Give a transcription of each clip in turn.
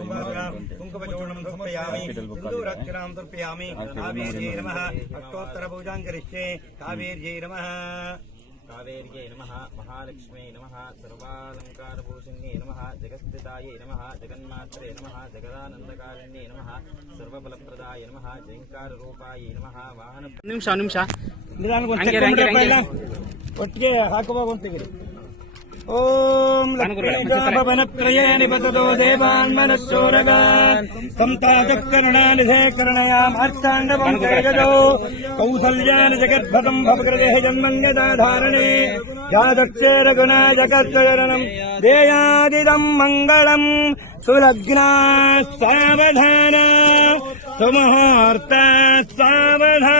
कुङ्कुमचूर्णं समर्पयामि सिन्दूराक्षरां तर्पयामि कावेर्यै नमः अष्टोत्तरपूजां करिष्ये कावेर्यै नमः कावेर्यै नमः महालक्ष्म्यै नमः सर्वालङ्कारभूषण्यै नमः जगस्थितायै नमः जगन्मात्रे नमः जगदानन्दकारिण्यै नमः सर्वबलप्रदाय नमः जयङ्काररूपायै नमः वाहन ನಿಮಿಷ ನಿಮಿಷ ನಿಧಾನಕ್ಕೆ ಒಂದು ಹಂಗೆ ಚೆಕ್ ಹಂಗೆ ಮಾಡ್ರಪ್ಪ ಹಂಗೆ. ಎಲ್ಲ. ಒಟ್ಟಿಗೆ ಹಾಕುವಾಗ ಒಂದು ॐ लक्ष्मणे निपततो निपतौ देवान् मनस्सोरगा। सन्तादः कर्णानिधे कर्णयामर्ताण्डपञ्च जगतो कौसल्यानि जगद्भदम् भवकृते हि जन्म धारणे। यादक्षेरगुणा जगत्रचरणम् देयादिदम् मङ्गलम् सुलग्ना सावधाना। सुमहार्ता सावधान।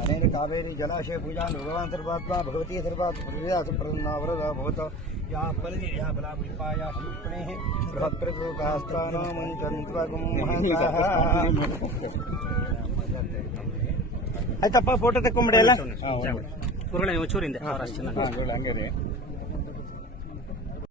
ಅನೇನ ಕಾವೇರಿ ಜಲಾಶಯ ಪೂಜಾ ಭಗವಾಂತರ್ಪಾತ್ಮ ಭಗವತಿ ಸರ್ಪಾತ್ಮ ಪೃಥ್ವಿದಾಸಪ್ರಸನ್ನಾವರದ ಭವತ ಯಾ ಫಲದಿ ಯಾ ಫಲಾಪುಷ್ಪಾಯ ಶುಕ್ಣೇ ಮಂಚಂತ್ವ ಮಂಚಂತ್ವಗುಂ ಆಯ್ತಪ್ಪ ಫೋಟೋ ತಕ್ಕೊಂಬಿಡಿ ಅಲ್ಲ? ಕುರುಗಳ ಚೂರಿಂದ ಹಂಗೆ ರೀ